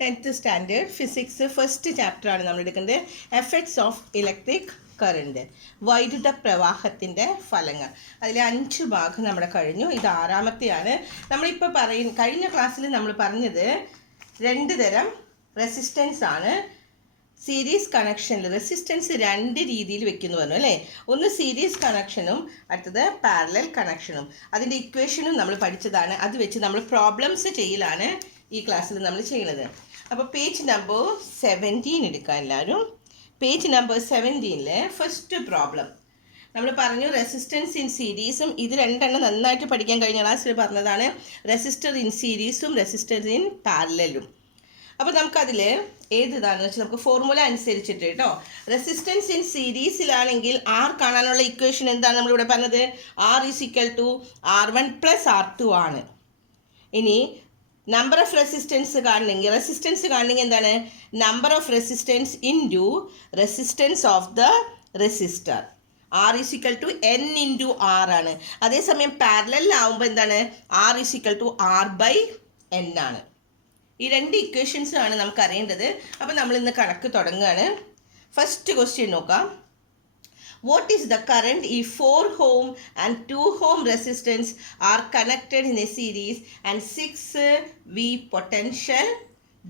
10th standard physics first chapter ആണ് നമ്മൾ എടുക്കുന്നത്. എഫക്ട്സ് ഓഫ് ഇലക്ട്രിക് കറണ്ട്, വൈദ്യുത പ്രവാഹത്തിൻ്റെ ഫലങ്ങൾ. അതിൽ 5 ഭാഗം നമ്മുടെ കഴിഞ്ഞു. ഇത് 6ാമത്തെയാണ്. നമ്മളിപ്പോൾ കഴിഞ്ഞ ക്ലാസ്സിൽ നമ്മൾ പറഞ്ഞത് 2 തരം റെസിസ്റ്റൻസ് ആണ്. സീരീസ് കണക്ഷനിൽ റെസിസ്റ്റൻസ് 2 രീതിയിൽ വെക്കുന്നു പറഞ്ഞു അല്ലേ. ഒന്ന് സീരീസ് കണക്ഷനും അടുത്തത് പാരലൽ കണക്ഷനും. അതിൻ്റെ ഇക്വേഷനും നമ്മൾ പഠിച്ചതാണ്. അത് വെച്ച് നമ്മൾ പ്രോബ്ലംസ് ചെയ്യലാണ് ഈ ക്ലാസ്സിൽ നമ്മൾ ചെയ്യുന്നത്. അപ്പോൾ പേജ് നമ്പർ 17 എടുക്കാം എല്ലാവരും. പേജ് നമ്പർ 17 ഫസ്റ്റ് പ്രോബ്ലം നമ്മൾ പറഞ്ഞു റെസിസ്റ്റൻസ് ഇൻ സീരീസും. ഇത് 2 എണ്ണം നന്നായിട്ട് പഠിക്കാൻ കഴിഞ്ഞ ക്ലാസ്സിൽ പറഞ്ഞതാണ്. റെസിസ്റ്റർ ഇൻ സീരീസും റെസിസ്റ്റർ ഇൻ പാരലലും. അപ്പോൾ നമുക്കതിൽ ഏതാണെന്ന് വെച്ചാൽ നമുക്ക് ഫോർമുല അനുസരിച്ചിട്ട് കേട്ടോ. റെസിസ്റ്റൻസ് ഇൻ സീരീസിലാണെങ്കിൽ ആർ കാണാനുള്ള ഇക്വേഷൻ എന്താണ് നമ്മളിവിടെ പറഞ്ഞത്? R is equal to R1 + R2 ആണ്. ഇനി നമ്പർ ഓഫ് റെസിസ്റ്റൻസ് കാണണമെങ്കിൽ എന്താണ്? Number of resistance into resistance of the resistor. R is equal to N into R ആണ്. അതേസമയം പാരലലിലാവുമ്പോൾ എന്താണ്? R is equal to R/N ആണ്. ഈ 2 ഇക്വേഷൻസും ആണ് നമുക്ക് അറിയേണ്ടത്. അപ്പോൾ നമ്മൾ ഇന്ന് കണക്ക് തുടങ്ങുകയാണ്. ഫസ്റ്റ് ക്വസ്റ്റ്യൻ നോക്കാം. What is the current if 4 ohm and 2 ohm resistance are connected in a series and 6 V potential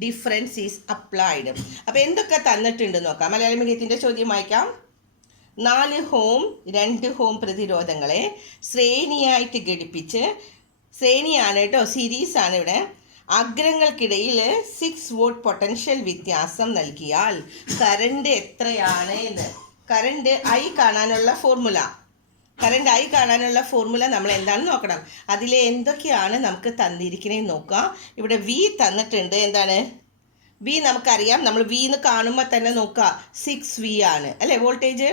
difference is applied? അപ്പോൾ എന്തൊക്കെ തന്നിട്ടുണ്ട് നോക്കാം. മലയാളം മീഡിയത്തിൻ്റെ ചോദ്യം വായിക്കാം. 4 ohm 2 ohm പ്രതിരോധങ്ങളെ ശ്രേണിയായിട്ട് ഘടിപ്പിച്ച്, ശ്രേണിയാണ് കേട്ടോ, സീരീസ് ആണ് ഇവിടെ, അഗ്രങ്ങൾക്കിടയിൽ 6 വോൾട്ട് പൊട്ടൻഷ്യൽ വ്യത്യാസം നൽകിയാൽ കറണ്ട് എത്രയാണ് എന്ന്. കറണ്ട് ഐ കാണാനുള്ള ഫോർമുല നമ്മൾ എന്താണെന്ന് നോക്കണം. അതിലെ എന്തൊക്കെയാണ് നമുക്ക് തന്നിരിക്കണേന്ന് നോക്കുക. ഇവിടെ വി തന്നിട്ടുണ്ട്. എന്താണ് വി? നമുക്കറിയാം. നമ്മൾ വി എന്ന് കാണുമ്പോൾ തന്നെ നോക്കുക 6V ആണ് അല്ലേ വോൾട്ടേജ്.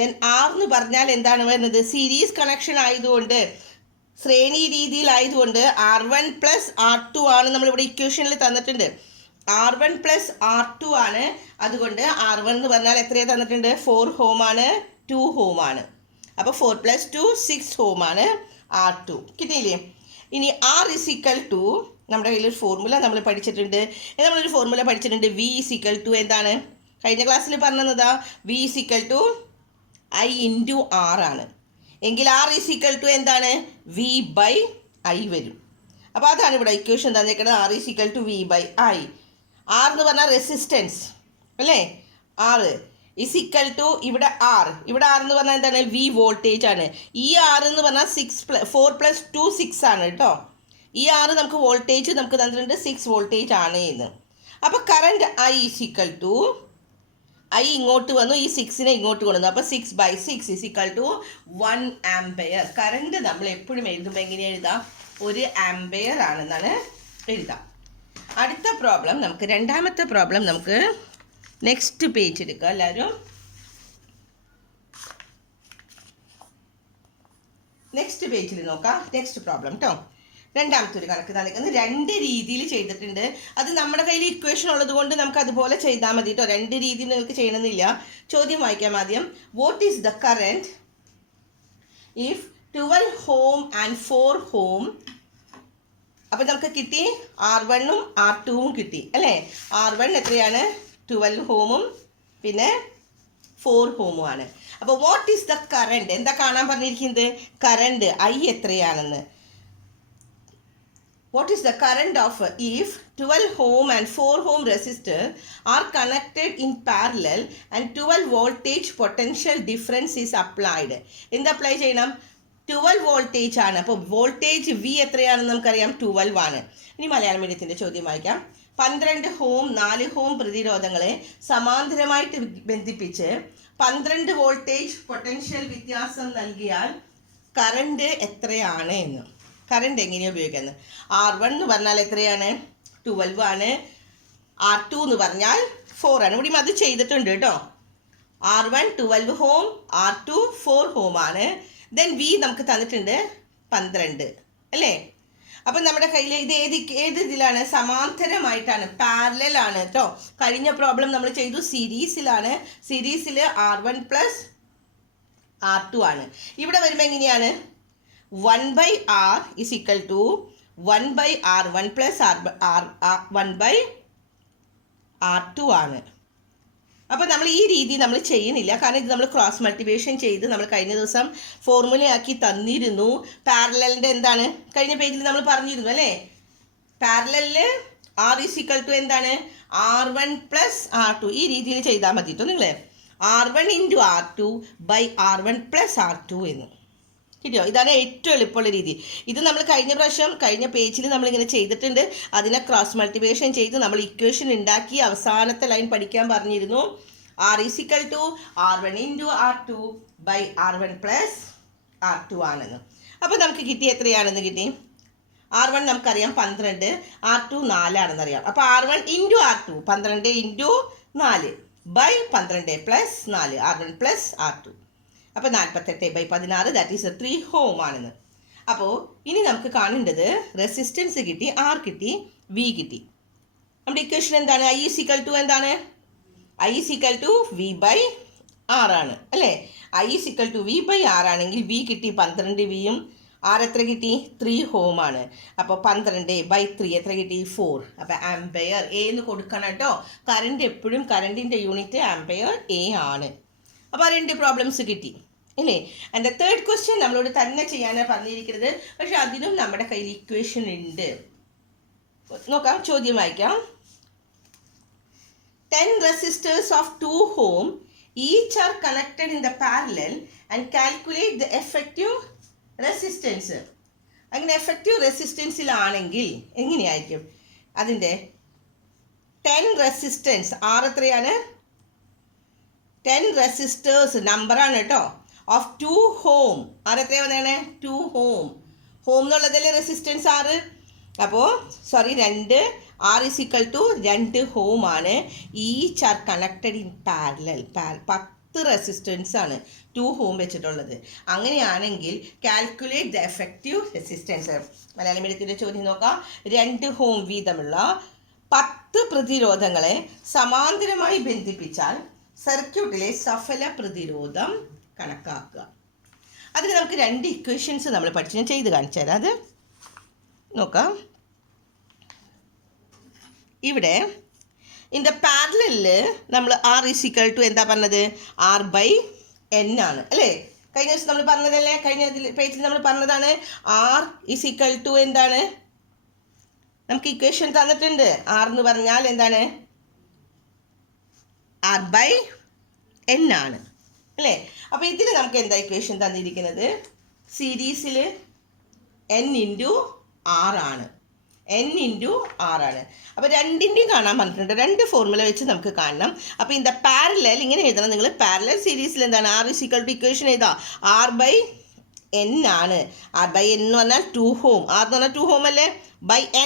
ദെൻ ആർ എന്ന് പറഞ്ഞാൽ എന്താണ് വരുന്നത്? സീരീസ് കണക്ഷൻ ആയതുകൊണ്ട്, ശ്രേണി രീതിയിലായതുകൊണ്ട് R1 + R2 ആണ്. നമ്മളിവിടെ ഇക്വേഷനിൽ തന്നിട്ടുണ്ട്. R1 + R2 ആണ്. അതുകൊണ്ട് R1 എന്ന് പറഞ്ഞാൽ എത്രയാണ് തന്നിട്ടുണ്ട്? 4 ohm ആണ്, 2 ohm ആണ്. അപ്പോൾ 4 + 2 6 ohm ആണ് R2. കിട്ടിയില്ലേ? ഇനി R ഈസ് ഈക്വൽ ടു, നമ്മുടെ കയ്യിലൊരു ഫോർമുല നമ്മൾ പഠിച്ചിട്ടുണ്ട്. V ഈസ് ഈക്വൽ ടു എന്താണ്? കഴിഞ്ഞ ക്ലാസ്സിൽ പറഞ്ഞതാ. V is equal to I into R ആണ്. എങ്കിൽ R ഈസ് ഈക്വൽ ടു എന്താണ്? V/I വരും. അപ്പോൾ അതാണ് ഇവിടെ ഇക്വേഷൻ തന്നിരിക്കുന്നത്. R is equal to V/I. R എന്ന് പറഞ്ഞാൽ റെസിസ്റ്റൻസ് അല്ലേ. ആർ ഈസ് ഈക്വൽ ടു ഇവിടെ ആർ എന്ന് പറഞ്ഞാൽ എന്താണ്? V വോൾട്ടേജ് ആണ്. ഈ ആർ എന്ന് പറഞ്ഞാൽ 4 + 2 6 ആണ് കേട്ടോ. ഈ ആർ നമുക്ക് വോൾട്ടേജ് നമുക്ക് തന്നിട്ടുണ്ട് 6 വോൾട്ടേജ് ആണ് എന്ന്. അപ്പോൾ current I is equal to, I ഇങ്ങോട്ട് വന്നു, ഈ 6നെ ഇങ്ങോട്ട് കൊണ്ടുവന്നു. അപ്പോൾ 6/6 is equal to 1 ampere. Current നമ്മൾ എപ്പോഴും എഴുതുമ്പോൾ എങ്ങനെ എഴുതാം? 1 ആംപെയർ ആണെന്നാണ് എഴുതാം. അടുത്ത പ്രോബ്ലം നമുക്ക്, 2ാമത്തെ പ്രോബ്ലം നമുക്ക് നെക്സ്റ്റ് പേജ് എടുക്കുക എല്ലാവരും. നെക്സ്റ്റ് പേജിൽ നോക്കാം. നെക്സ്റ്റ് പ്രോബ്ലം കേട്ടോ. 2ാമത്തെ ഒരു കണക്ക് തന്നിരിക്കുന്നത് 2 രീതിയിൽ ചെയ്തിട്ടുണ്ട്. അത് നമ്മുടെ കയ്യിൽ ഇക്വേഷൻ ഉള്ളത് കൊണ്ട് നമുക്ക് അതുപോലെ ചെയ്താൽ മതി കേട്ടോ. 2 രീതിയിൽ നിങ്ങൾക്ക് ചെയ്യണമെന്നില്ല. ചോദ്യം വായിക്കാം ആദ്യം. What is the current if 12 ohm and 4 ohm? അപ്പോൾ നമുക്ക് കിട്ടി R1ഉം R2ഉം കിട്ടി അല്ലേ. R1 എത്രയാണ്? 12 ohm പിന്നെ 4 ohm ആണ്. അപ്പോൾ വാട്ട് ഈസ് ദ കറണ്ട്? എന്താ കാണാൻ പറഞ്ഞിരിക്കുന്നത്? കറണ്ട് I എത്രയാണെന്ന്. What is the current of if 12 ohm and 4 ohm resistor are connected in parallel and 12 voltage potential difference is applied? എന്ത് അപ്ലൈ ചെയ്യണം? 12 വോൾട്ടേജ് ആണ്. അപ്പോൾ വോൾട്ടേജ് V എത്രയാണെന്ന് നമുക്കറിയാം, 12 ആണ്. ഇനി മലയാളം മീഡിയത്തിൻ്റെ ചോദ്യം വായിക്കാം. 12 ohm 4 ohm പ്രതിരോധങ്ങളെ സമാന്തരമായിട്ട് ബന്ധിപ്പിച്ച് 12 വോൾട്ടേജ് പൊട്ടൻഷ്യൽ വ്യത്യാസം നൽകിയാൽ കറണ്ട് എത്രയാണ് എന്ന്. കറണ്ട് എങ്ങനെയാണ് ഉപയോഗിക്കുന്നത്? R1 എന്ന് പറഞ്ഞാൽ എത്രയാണ്? 12 ആണ്. R2 എന്ന് പറഞ്ഞാൽ 4 ആണ്. ഇവിടെ അത് ചെയ്തിട്ടുണ്ട് കേട്ടോ. R1 12 ohm, R2 4 ohm ആണ്. ദെൻ V നമുക്ക് തന്നിട്ടുണ്ട് 12 അല്ലേ. അപ്പം നമ്മുടെ കയ്യിൽ ഇത് ഏത് ഇതിലാണ്? സമാന്തരമായിട്ടാണ്, പാരലൽ ആണ് കേട്ടോ. കഴിഞ്ഞ പ്രോബ്ലം നമ്മൾ ചെയ്തു സീരീസിലാണ്. സീരീസിൽ R1 + R2 ആണ്. ഇവിടെ വരുമ്പോൾ എങ്ങനെയാണ്? 1/R is equal to 1/R1 plus R 1/R R2 ആണ്. അപ്പോൾ നമ്മൾ ഈ രീതി നമ്മൾ ചെയ്യുന്നില്ല, കാരണം ഇത് നമ്മൾ ക്രോസ് മൾട്ടിപ്ലിക്കേഷൻ ചെയ്ത് നമ്മൾ കഴിഞ്ഞ ദിവസം ഫോർമുലയാക്കി തന്നിരുന്നു. പാരലലിൻ്റെ എന്താണ് കഴിഞ്ഞ പേജിൽ നമ്മൾ പറഞ്ഞിരുന്നു അല്ലേ? പാരലലിൽ R = എന്താണ്? R1 + R2. ഈ രീതിയിൽ ചെയ്താൽ മതി കേട്ടോ നിങ്ങൾ. R1 × R2 / R1 + R2 എന്ന് കിട്ടിയോ? ഇതാണ് ഏറ്റവും എളുപ്പമുള്ള രീതി. ഇത് നമ്മൾ കഴിഞ്ഞ പേജിൽ നമ്മളിങ്ങനെ ചെയ്തിട്ടുണ്ട്. അതിനെ ക്രോസ് മൾട്ടിപ്ലിക്കേഷൻ ചെയ്ത് നമ്മൾ ഇക്വേഷൻ ഉണ്ടാക്കി അവസാനത്തെ ലൈൻ പഠിക്കാൻ പറഞ്ഞിരുന്നു. R = R1 × R2 / R1 + R2 ആണെന്ന്. അപ്പോൾ നമുക്ക് കിട്ടി എത്രയാണെന്ന് കിട്ടി? R1 നമുക്കറിയാം 12, R2 4 ആണെന്നറിയാം. അപ്പോൾ R1 × R2 12 × 4 / 12 + 4 R1 + R2. അപ്പോൾ 48/16, ദാറ്റ് ഈസ് 3 Ω ആണെന്ന്. അപ്പോൾ ഇനി നമുക്ക് കാണേണ്ടത് റെസിസ്റ്റൻസ് കിട്ടി, R കിട്ടി, V കിട്ടി. നമ്മുടെ ഇക്വേഷൻ എന്താണ്? I = എന്താണ്? I = V/R ആണ് അല്ലേ? I = V/R ആണെങ്കിൽ V കിട്ടി 12V, R എത്ര കിട്ടി? 3 Ω ആണ്. അപ്പോൾ 12/3 എത്ര കിട്ടി? 4. അപ്പോൾ ആംപെയർ A എന്ന് കൊടുക്കണം കേട്ടോ. കറണ്ട് എപ്പോഴും കറണ്ടിൻ്റെ യൂണിറ്റ് ആംപെയർ A ആണ്. അപ്പോൾ 2 പ്രോബ്ലംസ് കിട്ടി ഇല്ലേ? ആൻഡ് തേർഡ് ക്വസ്റ്റ്യൻ നമ്മളോട് തന്നെ ചെയ്യാനാണ് പറഞ്ഞിരിക്കുന്നത്. പക്ഷെ അതിനും നമ്മുടെ കയ്യിൽ ഇക്വേഷൻ ഉണ്ട്. നോക്കാം, ചോദ്യം വായിക്കാം. 10 resistors of 2 Ω each are connected in the parallel and calculate the effective resistance. അങ്ങനെ എഫക്റ്റീവ് റെസിസ്റ്റൻസിലാണെങ്കിൽ എങ്ങനെയായിരിക്കും അതിൻ്റെ 10 റെസിസ്റ്റൻസ്? R എത്രയാണ്? 10 റെസിസ്റ്റേഴ്സ് നമ്പറാണ് കേട്ടോ. ഓഫ് 2 Ω. R എത്രയാണ് വന്നതാണ്? 2 Ω. Ω എന്നുള്ളതല്ലേ റെസിസ്റ്റൻസ് R. അപ്പോൾ R = 2 Ω ആണ്. Each are connected in parallel. 10 resistance ആണ് 2 Ω വെച്ചിട്ടുള്ളത്. അങ്ങനെയാണെങ്കിൽ calculate the effective resistance. Malayalam മീഡിയത്തിൻ്റെ ചോദ്യം നോക്കാം. 2 Ω വീതമുള്ള 10 പ്രതിരോധങ്ങളെ സമാന്തരമായി ബന്ധിപ്പിച്ചാൽ സർക്യൂട്ടിലെ സഫല പ്രതിരോധം കണക്കാക്കുക. അതിന് നമുക്ക് 2 ഇക്വേഷൻസ് നമ്മൾ പഠിച്ച് ഞാൻ ചെയ്ത് കാണിച്ചു തരാം. അത് നോക്കാം. ഇവിടെ ഇൻ ദ പാരലലിൽ നമ്മൾ R = എന്താ പറഞ്ഞത്? R/N ആണ് അല്ലേ? കഴിഞ്ഞ ദിവസം നമ്മൾ പറഞ്ഞതല്ലേ? കഴിഞ്ഞ പേജിൽ നമ്മൾ പറഞ്ഞതാണ്. R = എന്താണ്? നമുക്ക് ഇക്വേഷൻ തന്നിട്ടുണ്ട്. R എന്ന് പറഞ്ഞാൽ എന്താണ്? R/N ആണ് അല്ലേ? അപ്പോൾ ഇതിൽ നമുക്ക് എന്താ ഇക്വേഷൻ തന്നിരിക്കുന്നത്? സീരീസിൽ N × R ആണ്. N × R ആണ്. അപ്പോൾ രണ്ടിൻ്റെയും കാണാൻ പറഞ്ഞിട്ടുണ്ട്. 2 ഫോർമുല വെച്ച് നമുക്ക് കാണണം. അപ്പോൾ ഇൻ ദ പാരലൽ ഇങ്ങനെ എഴുതണം നിങ്ങൾ. പാരലൽ സീരീസിൽ എന്താണ്? R = ഇക്വേഷൻ എഴുതാ R/N ആണ്. R/N എന്ന് പറഞ്ഞാൽ 2 Ω. R എന്ന് പറഞ്ഞാൽ 2 Ω അല്ലേ?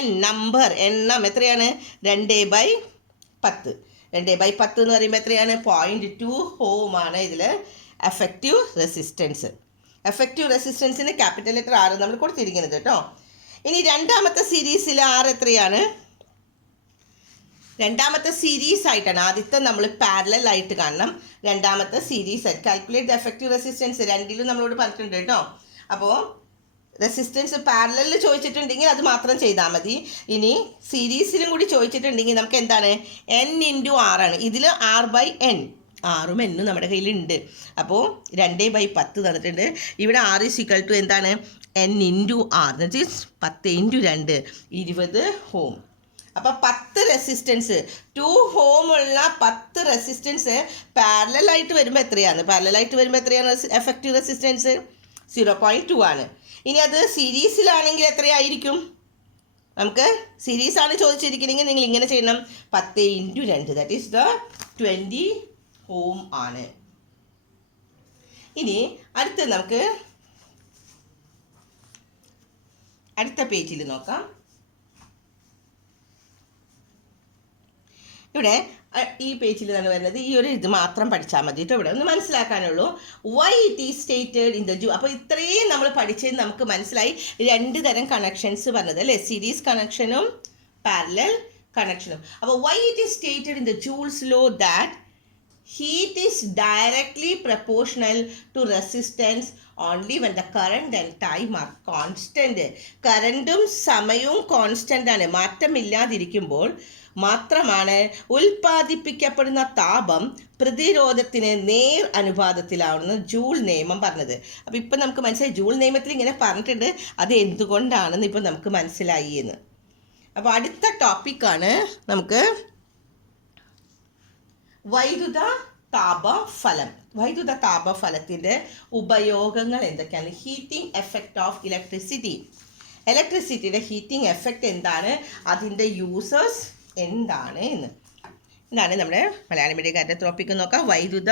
/N നമ്പർ, എണ്ണം എത്രയാണ്? 2/10. 2/10 എന്ന് പറയുമ്പോൾ എത്രയാണ്? 0.2 Ω ആണ് ഇതിൽ എഫക്റ്റീവ് റെസിസ്റ്റൻസ്. എഫക്റ്റീവ് റെസിസ്റ്റൻസിന് ക്യാപിറ്റൽ ലെറ്റർ R നമ്മൾ കൊടുത്തിരിക്കുന്നത് കേട്ടോ. ഇനി രണ്ടാമത്തെ സീരീസിൽ R എത്രയാണ്? രണ്ടാമത്തെ സീരീസ് ആയിട്ടാണ്. ആദ്യത്തെ നമ്മൾ പാരലൽ ആയിട്ട് കാണണം. രണ്ടാമത്തെ സീരീസ് ആയിട്ട് കാൽക്കുലേറ്റ് ദ എഫക്റ്റീവ് റെസിസ്റ്റൻസ്. രണ്ടിലും നമ്മളോട് പറഞ്ഞിട്ടുണ്ട് കേട്ടോ. അപ്പോൾ റെസിസ്റ്റൻസ് പാരലലിൽ ചോദിച്ചിട്ടുണ്ടെങ്കിൽ അത് മാത്രം ചെയ്താൽ മതി. ഇനി സീരീസിലും കൂടി ചോദിച്ചിട്ടുണ്ടെങ്കിൽ നമുക്ക് എന്താണ്? N × R ആണ്. ഇതിൽ R/N. R-ഉം N-ഉം നമ്മുടെ കയ്യിലുണ്ട്. അപ്പോൾ 2/10 തന്നിട്ടുണ്ട്. ഇവിടെ R = എന്താണ്? N × R. That is 10 × 2 20 Ω. അപ്പോൾ 10 റെസിസ്റ്റൻസ് 2 Ω ഉള്ള 10 റെസിസ്റ്റൻസ് പാരലലായിട്ട് വരുമ്പോൾ എത്രയാണ്? പാരലലായിട്ട് വരുമ്പോൾ എത്രയാണ് എഫക്റ്റീവ് റെസിസ്റ്റൻസ്? 0.2 ആണ്. ഇനി അത് സീരീസിലാണെങ്കിൽ എത്രയായിരിക്കും? നമുക്ക് സീരീസാണ് ചോദിച്ചിരിക്കുന്നതെങ്കിൽ നിങ്ങൾ ഇങ്ങനെ ചെയ്യണം. 10 × 2 ദാറ്റ് ഈസ് ദ 20 Ω ആണ്. ഇനി നമുക്ക് അടുത്ത പേജിൽ നോക്കാം. ഇവിടെ ഈ പേജിൽ തന്നെ വരുന്നത് ഈ ഒരു ഇത് മാത്രം പഠിച്ചാൽ മതി കേട്ടോ. ഇവിടെ ഒന്ന് മനസ്സിലാക്കാനുള്ളൂ. Why it is stated in the Joule. അപ്പോൾ ഇത്രയും നമ്മൾ പഠിച്ചത് നമുക്ക് മനസ്സിലായി. 2 തരം കണക്ഷൻസ് പറഞ്ഞത് അല്ലേ? സീരീസ് കണക്ഷനും പാരലൽ കണക്ഷനും. അപ്പോൾ Y it is stated in the Joule's law that heat is directly proportional to resistance only when the current and time are constant. കറണ്ടും സമയവും കോൺസ്റ്റന്റ് ആണ്, മാറ്റമില്ലാതിരിക്കുമ്പോൾ മാത്രമാണ് ഉൽപ്പാദിപ്പിക്കപ്പെടുന്ന താപം പ്രതിരോധത്തിന് നേർ അനുപാതത്തിലാവുന്ന ജൂൾ നിയമം പറഞ്ഞത്. അപ്പോൾ ഇപ്പം നമുക്ക് മനസ്സിലായി ജൂൾ നിയമത്തിൽ ഇങ്ങനെ പറഞ്ഞിട്ടുണ്ട്, അത് എന്തുകൊണ്ടാണെന്ന് ഇപ്പം നമുക്ക് മനസ്സിലായി എന്ന്. അപ്പോൾ അടുത്ത ടോപ്പിക്കാണ് നമുക്ക് വൈദ്യുത താപഫലം. വൈദ്യുത താപഫലത്തിൻ്റെ ഉപയോഗങ്ങൾ എന്തൊക്കെയാണ്? Heating effect of electricity. ഇലക്ട്രിസിറ്റിയുടെ ഹീറ്റിംഗ് എഫക്റ്റ് എന്താണ്, അതിൻ്റെ യൂസേഴ്സ് എന്താണ് എന്ന്. ഇതാണ് നമ്മുടെ മലയാളം മീഡിയക്കാരുടെ ടോപ്പിക്ക് നോക്കാം. വൈദ്യുത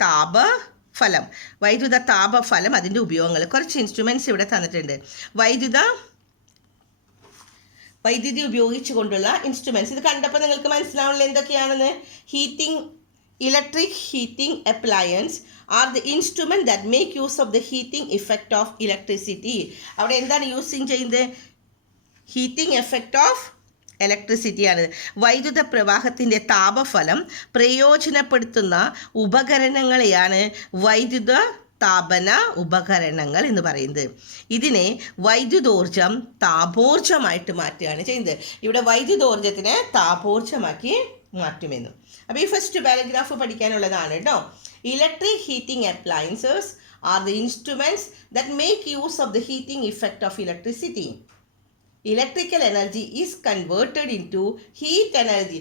താപഫലം. വൈദ്യുത താപഫലം, അതിൻ്റെ ഉപയോഗങ്ങൾ. കുറച്ച് ഇൻസ്ട്രുമെൻറ്റ്സ് ഇവിടെ തന്നിട്ടുണ്ട്. വൈദ്യുതി ഉപയോഗിച്ചുകൊണ്ടുള്ള ഇൻസ്ട്രുമെൻറ്റ്സ്. ഇത് കണ്ടപ്പോൾ നിങ്ങൾക്ക് മനസ്സിലാവുന്നില്ല എന്തൊക്കെയാണെന്ന്. Electric heating appliance are the instrument that make use of the heating effect of electricity. അവിടെ എന്താണ് യൂസിങ് ചെയ്യുന്നത്? ഹീറ്റിംഗ് എഫക്റ്റ് ഓഫ് ഇലക്ട്രിസിറ്റിയാണ്. വൈദ്യുത പ്രവാഹത്തിൻ്റെ താപഫലം പ്രയോജനപ്പെടുത്തുന്ന ഉപകരണങ്ങളെയാണ് വൈദ്യുത താപന ഉപകരണങ്ങൾ എന്ന് പറയുന്നത്. ഇതിനെ വൈദ്യുതോർജം താപോർജമായിട്ട് മാറ്റുകയാണ് ചെയ്യുന്നത്. ഇവിടെ വൈദ്യുതോർജത്തിനെ താപോർജമാക്കി മാറ്റുമെന്ന്. അപ്പോൾ ഈ ഫസ്റ്റ് പാരഗ്രാഫ് പഠിക്കാനുള്ളതാണ് കേട്ടോ. Electric heating appliances are the instruments that make use of the heating effect of electricity. Electrical energy is converted into heat energy.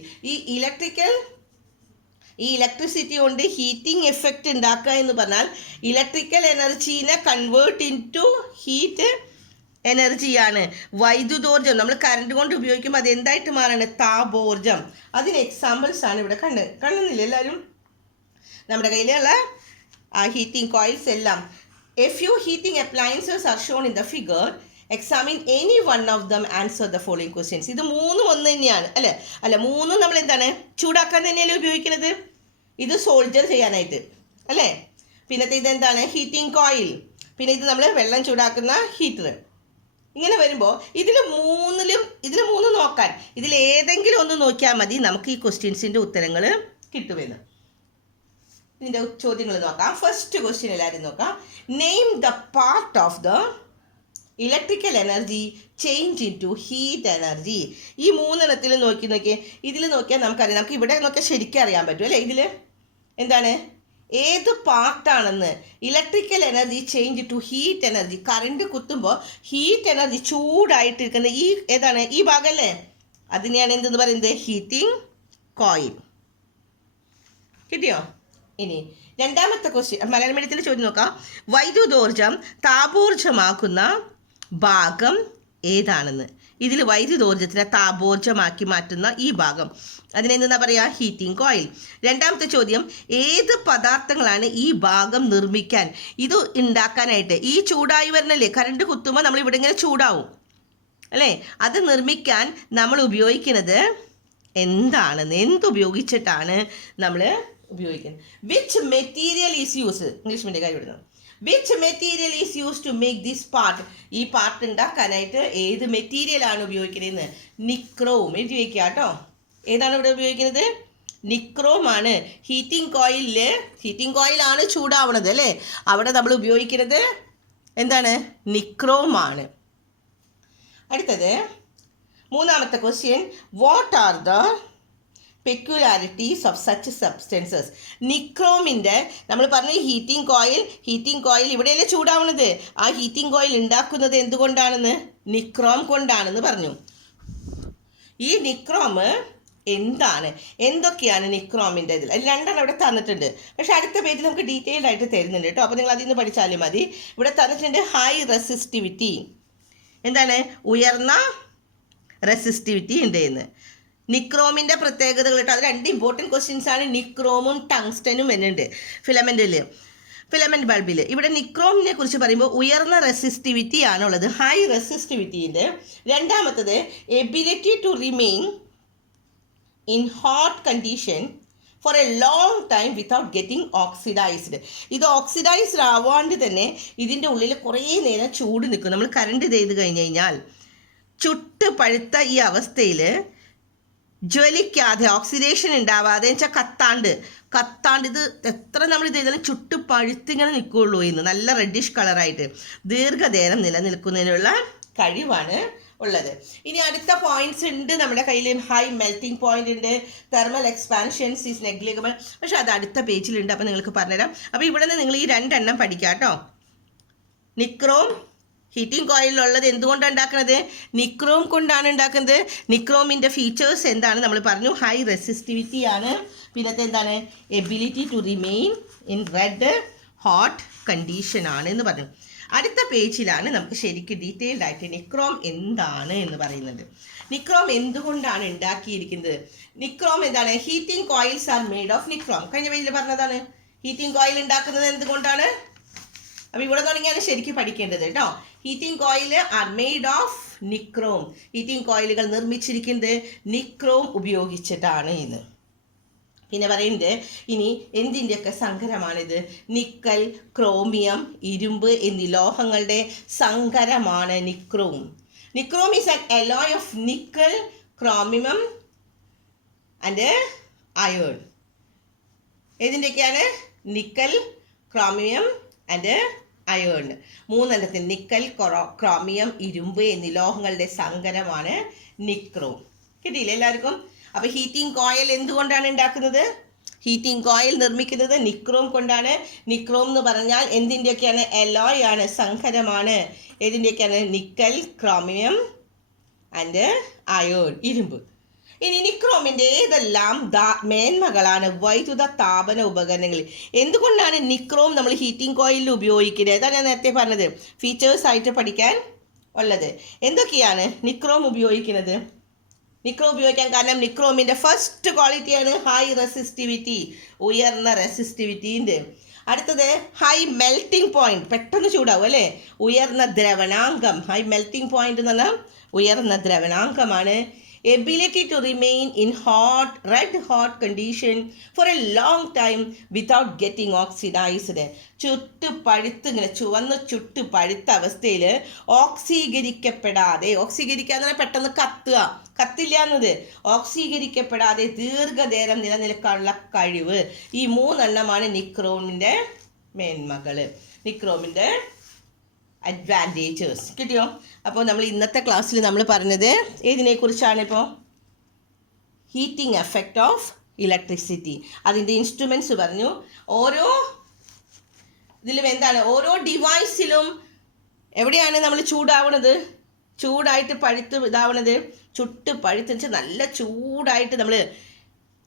ഈ ഇലക്ട്രിസിറ്റി കൊണ്ട് ഹീറ്റിംഗ് എഫക്റ്റ് ഉണ്ടാക്കുക എന്ന് പറഞ്ഞാൽ ഇലക്ട്രിക്കൽ എനർജീനെ കൺവേർട്ട് ഇൻ ടു ഹീറ്റ് എനർജിയാണ്. വൈദ്യുതോർജം നമ്മൾ current കൊണ്ട് ഉപയോഗിക്കുമ്പോൾ അത് എന്തായിട്ട് മാറണം? താപോർജം. അതിന് എക്സാമ്പിൾസ് ആണ് ഇവിടെ കാണുന്നില്ല എല്ലാവരും? നമ്മുടെ കയ്യിലുള്ള ആ ഹീറ്റിംഗ് കോയിൽസ് എല്ലാം. A few heating appliances are shown in the figure. Examine any one of them answer the following questions. ഇത് മൂന്നും ഒന്ന് തന്നെയാണ് അല്ല മൂന്നും നമ്മൾ എന്താണ് ചൂടാക്കാൻ തന്നെയല്ലേ ഉപയോഗിക്കുന്നത്? ഇത് സോൾജർ ചെയ്യാനായിട്ട് അല്ലേ? പിന്നത്തെ ഇതെന്താണ്? Heating coil. പിന്നെ ഇത് നമ്മൾ വെള്ളം ചൂടാക്കുന്ന ഹീറ്റർ. ഇങ്ങനെ വരുമ്പോൾ ഇതിൽ മൂന്ന് നോക്കാൻ, ഇതിലേതെങ്കിലും ഒന്ന് നോക്കിയാൽ മതി നമുക്ക് ഈ ക്വസ്റ്റ്യൻസിൻ്റെ ഉത്തരങ്ങൾ കിട്ടുമെന്ന്. ഇതിൻ്റെ ചോദ്യങ്ങൾ നോക്കാം. ഫസ്റ്റ് ക്വസ്റ്റ്യൻ എല്ലാവരും നോക്കാം. Name the part of the electrical energy change into heat energy. ഈ മൂന്നെണ്ണത്തിൽ നോക്കിയേ. ഇതിൽ നോക്കിയാൽ നമുക്കറിയാം, നമുക്ക് ഇവിടെ നോക്കിയാൽ ശരിക്കും അറിയാൻ പറ്റും അല്ലേ? ഇതിൽ എന്താണ് ഏത് പാർട്ടാണെന്ന്? Electrical energy change to heat energy. Current കുത്തുമ്പോൾ ഹീറ്റ് എനർജി ചൂടായിട്ടിരിക്കുന്ന ഈ ഏതാണ്? ഈ ഭാഗമല്ലേ? അതിനെയാണ് എന്തെന്ന് പറയുന്നത്? Heating coil. കിട്ടിയോ? ഇനി രണ്ടാമത്തെ ക്വസ്റ്റ്യൻ മലയാളം മീഡിയത്തിൽ ചോദ്യം നോക്കാം. വൈദ്യുതോർജം താപോർജമാക്കുന്ന ഭാഗം ഏതാണെന്ന്. ഇതിൽ വൈദ്യുതോർജത്തിനെ താപോർജമാക്കി മാറ്റുന്ന ഈ ഭാഗം അതിനെന്താ പറയുക? Heating coil. രണ്ടാമത്തെ ചോദ്യം, ഏത് പദാർത്ഥങ്ങളാണ് ഈ ഭാഗം നിർമ്മിക്കാൻ, ഇത് ഉണ്ടാക്കാനായിട്ട്? ഈ ചൂടായി വരണല്ലേ, കറണ്ട് കുത്തുമ്പോൾ നമ്മൾ ഇവിടെ ഇങ്ങനെ ചൂടാവും അല്ലേ? അത് നിർമ്മിക്കാൻ നമ്മൾ ഉപയോഗിക്കുന്നത് എന്താണെന്ന്, എന്തുപയോഗിച്ചിട്ടാണ് നമ്മൾ ഉപയോഗിക്കുന്നത്? Which material is use? English medium കാര്യം വിടുന്നു. Which material is use to make this part? ഈ പാർട്ട് ഉണ്ടാക്കാനായിട്ട് ഏത് മെറ്റീരിയലാണ് ഉപയോഗിക്കുന്നതെന്ന്? നിക്രോം. എഴുതി വയ്ക്കുക കേട്ടോ. ഏതാണ് ഇവിടെ ഉപയോഗിക്കുന്നത്? നിക്രോമാണ്. ഹീറ്റിംഗ് കോയിലാണ് ചൂടാവണത് അല്ലേ? അവിടെ നമ്മൾ ഉപയോഗിക്കുന്നത് എന്താണ്? നിക്രോമാണ്. അടുത്തത് മൂന്നാമത്തെ question. What are the peculiarities of such substances? നിക്രോമിൻ്റെ നമ്മൾ പറഞ്ഞു ഹീറ്റിംഗ് കോയിൽ ഇവിടെയല്ലേ ചൂടാവുന്നത്. ആ ഹീറ്റിംഗ് കോയിൽ ഉണ്ടാക്കുന്നത് എന്തുകൊണ്ടാണെന്ന്? നിക്രോം കൊണ്ടാണെന്ന് പറഞ്ഞു. ഈ നിക്രോം എന്തൊക്കെയാണ് നിക്രോമിൻ്റെ ഇതിൽ? രണ്ടെണ്ണം ഇവിടെ തന്നിട്ടുണ്ട്, പക്ഷെ അടുത്ത പേജിൽ നമുക്ക് ഡീറ്റെയിൽഡ് ആയിട്ട് തരുന്നുണ്ട് കേട്ടോ. അപ്പോൾ നിങ്ങൾ അതിൽ നിന്ന് പഠിച്ചാലും മതി. ഇവിടെ തന്നിട്ടുണ്ട് ഹൈ റെസിസ്റ്റിവിറ്റി. എന്താണ്? ഉയർന്ന റെസിസ്റ്റിവിറ്റി ഉണ്ട് എന്ന്. നിക്രോമിൻ്റെ പ്രത്യേകതകൾ കേട്ടോ. അത് രണ്ട് ഇമ്പോർട്ടൻറ്റ് ക്വസ്റ്റ്യൻസ് ആണ്. നിക്രോമും ടങ്സ്റ്റനും വരുന്നുണ്ട് ഫിലമെൻറ്റ് ബൾബിൽ. ഇവിടെ നിക്രോമിനെ കുറിച്ച് പറയുമ്പോൾ ഉയർന്ന റെസിസ്റ്റിവിറ്റി ആണുള്ളത്, ഹൈ റെസിസ്റ്റിവിറ്റിൻ്റെ. രണ്ടാമത്തത് ability to remain in hot condition for a long time without getting oxidised. ഇത് ഓക്സിഡൈസ്ഡ് ആവാണ്ട് തന്നെ ഇതിൻ്റെ ഉള്ളിൽ കുറേ നേരം ചൂട് നിൽക്കും. നമ്മൾ കറണ്ട് ചെയ്ത് കഴിഞ്ഞ് കഴിഞ്ഞാൽ ചുട്ട് പഴുത്ത ഈ അവസ്ഥയിൽ ജ്വലിക്കാതെ, ഓക്സിഡേഷൻ ഉണ്ടാവാതെ വെച്ചാൽ കത്താണ്ട് ഇത് എത്ര നമ്മൾ ഇത് ചെയ്താലും ചുട്ട് പഴുത്തിങ്ങനെ നിൽക്കുകയുള്ളൂ എന്ന്, നല്ല റെഡിഷ് കളറായിട്ട് ദീർഘനേരം നിലനിൽക്കുന്നതിനുള്ള കഴിവാണ് ഉള്ളത്. ഇനി അടുത്ത പോയിന്റ്സ് ഉണ്ട് നമ്മുടെ കയ്യിൽ. ഹൈ മെൽറ്റിംഗ് പോയിന്റ് ഉണ്ട്, തെർമൽ എക്സ്പാൻഷൻസ് ഈസ് നെഗ്ലിജിബിൾ, പക്ഷെ അത് അടുത്ത പേജിലുണ്ട്, അപ്പോൾ നിങ്ങൾക്ക് പറഞ്ഞുതരാം. അപ്പോൾ ഇവിടെ നിന്ന് നിങ്ങൾ ഈ 2 എണ്ണം പഠിക്കാം കേട്ടോ. നിക്രോം ഹീറ്റിംഗ് കോയിലുള്ളത് എന്തുകൊണ്ടാണ് ഉണ്ടാക്കുന്നത്? നിക്രോം കൊണ്ടാണ് ഉണ്ടാക്കുന്നത്. നിക്രോമിൻ്റെ ഫീച്ചേഴ്സ് എന്താണ് നമ്മൾ പറഞ്ഞു? ഹൈ റെസിസ്റ്റിവിറ്റി ആണ്, പിന്നത്തെ എന്താണ്? Ability to remain in red hot condition ആണ് എന്ന് പറഞ്ഞു. അടുത്ത പേജിലാണ് നമുക്ക് ശരിക്കും ഡീറ്റെയിൽഡ് ആയിട്ട് നിക്രോം എന്താണ് എന്ന് പറയുന്നത്. നിക്രോം എന്തുകൊണ്ടാണ് ഉണ്ടാക്കിയിരിക്കുന്നത്? നിക്രോം എന്താണ്? Heating coils are made of nichrome. കഴിഞ്ഞ പേജിൽ പറഞ്ഞതാണ് ഹീറ്റിംഗ് കോയിൽ ഉണ്ടാക്കുന്നത് എന്തുകൊണ്ടാണ്. അപ്പോൾ ഇവിടെ തുടങ്ങിയാണ് ശരിക്കും പഠിക്കേണ്ടത് കേട്ടോ. Heating coil are made of nichrome. Heating കോയിലുകൾ നിർമ്മിച്ചിരിക്കുന്നത് നിക്രോം ഉപയോഗിച്ചിട്ടാണ് എന്ന്. പിന്നെ പറയുന്നത് ഇനി എന്തിൻ്റെയൊക്കെ സങ്കരമാണിത്? നിക്കൽ, ക്രോമിയം, ഇരുമ്പ് എന്നീ ലോഹങ്ങളുടെ സങ്കരമാണ് നിക്രോം. Nichrome is an alloy of nickel, chromium and iron. ഏതിൻ്റെയൊക്കെയാണ്? Nickel, chromium and iron. 3 nickel, chromium, ഇരുമ്പ് എന്നീ ലോഹങ്ങളുടെ സങ്കരമാണ് നിക്രോം. കിട്ടിയില്ലേ എല്ലാവർക്കും? അപ്പോൾ ഹീറ്റിംഗ് കോയിൽ എന്തുകൊണ്ടാണ് ഉണ്ടാക്കുന്നത്? ഹീറ്റിംഗ് കോയിൽ നിർമ്മിക്കുന്നത് നിക്രോം കൊണ്ടാണ്. നിക്രോം എന്ന് പറഞ്ഞാൽ എന്തിൻ്റെയൊക്കെയാണ്? അലോയ് ആണ്, സങ്കരമാണ്. ഏതിൻ്റെയൊക്കെയാണ്? നിക്കൽ, ക്രോമിയം ആൻഡ് അയേൺ, ഇരുമ്പ്. ഇനി നിക്രോമിൻ്റെ ഏതെല്ലാം മേന്മകളാണ് വൈദ്യുത താപന ഉപകരണങ്ങളിൽ? എന്തുകൊണ്ടാണ് നിക്രോം നമ്മൾ ഹീറ്റിംഗ് കോയിലിൽ ഉപയോഗിക്കുന്നത്? അതാണ് ഞാൻ നേരത്തെ പറഞ്ഞത്, ഫീച്ചേഴ്സ് ആയിട്ട് പഠിക്കാൻ ഉള്ളത്. എന്തൊക്കെയാണ് നിക്രോം ഉപയോഗിക്കുന്നത്? നിക്രോം ഉപയോഗിക്കാൻ കാരണം നിക്രോമിൻ്റെ ഫസ്റ്റ് ക്വാളിറ്റിയാണ് ഹൈ റെസിസ്റ്റിവിറ്റി, ഉയർന്ന റെസിസ്റ്റിവിറ്റീൻ്റെ. അടുത്തത് ഹൈ മെൽറ്റിംഗ് പോയിന്റ്, പെട്ടെന്ന് ചൂടാവും അല്ലേ. ഉയർന്ന ദ്രവണാങ്കം, ഹൈ മെൽറ്റിംഗ് പോയിന്റ് എന്ന് പറഞ്ഞാൽ ഉയർന്ന ദ്രവണാങ്കമാണ്. Ability to remain in red hot condition for a long time without getting oxidised. ഇങ്ങനെ ചുട്ട് പഴുത്ത അവസ്ഥയിൽ ഓക്സീകരിക്കപ്പെടാതെ, ഓക്സീകരിക്കുക എന്ന് പറഞ്ഞാൽ പെട്ടെന്ന് കത്തില്ല എന്നത്, ഓക്സീകരിക്കപ്പെടാതെ ദീർഘനേരം നിലനിൽക്കാനുള്ള കഴിവ്. ഈ 3 എണ്ണമാണ് നിക്രോമിൻ്റെ മേന്മകൾ, നിക്രോമിൻ്റെ അഡ്വാൻറ്റേജസ്. കിട്ടിയോ? അപ്പോൾ നമ്മൾ ഇന്നത്തെ ക്ലാസ്സിൽ നമ്മൾ പറഞ്ഞത് ഏതിനെക്കുറിച്ചാണ്? ഇപ്പോൾ ഹീറ്റിംഗ് എഫക്റ്റ് ഓഫ് ഇലക്ട്രിസിറ്റി, അതിൻ്റെ ഇൻസ്ട്രുമെൻറ്റ്സ് പറഞ്ഞു. ഓരോ ഇതിലും എന്താണ്, ഓരോ ഡിവൈസിലും എവിടെയാണ് നമ്മൾ ചൂടായിട്ട് ഇതാവണത്? ചുട്ട് പഴുത്ത് വെച്ചാൽ നല്ല ചൂടായിട്ട് നമ്മൾ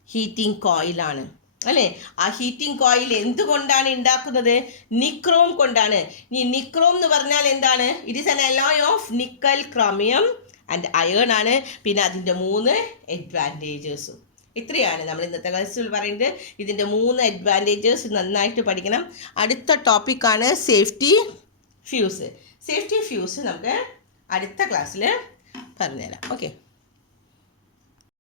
ഹീറ്റിംഗ് കോയിലാണ് അല്ലേ. ആ ഹീറ്റിംഗ് കോയിൽ എന്തുകൊണ്ടാണ് ഉണ്ടാക്കുന്നത്? നിക്രോം കൊണ്ടാണ്. ഈ നിക്രോം എന്ന് പറഞ്ഞാൽ എന്താണ്? It is an alloy of nickel, chromium and iron ആണ്. പിന്നെ അതിൻ്റെ 3 അഡ്വാൻറ്റേജസും. ഇത്രയാണ് നമ്മൾ ഇന്നത്തെ ക്ലാസ്സിൽ പറയുന്നത്. ഇതിൻ്റെ 3 അഡ്വാൻറ്റേജസ് നന്നായിട്ട് പഠിക്കണം. അടുത്ത ടോപ്പിക്കാണ് സേഫ്റ്റി ഫ്യൂസ്. സേഫ്റ്റി ഫ്യൂസ് നമുക്ക് അടുത്ത ക്ലാസ്സിൽ പറഞ്ഞുതരാം. ഓക്കെ.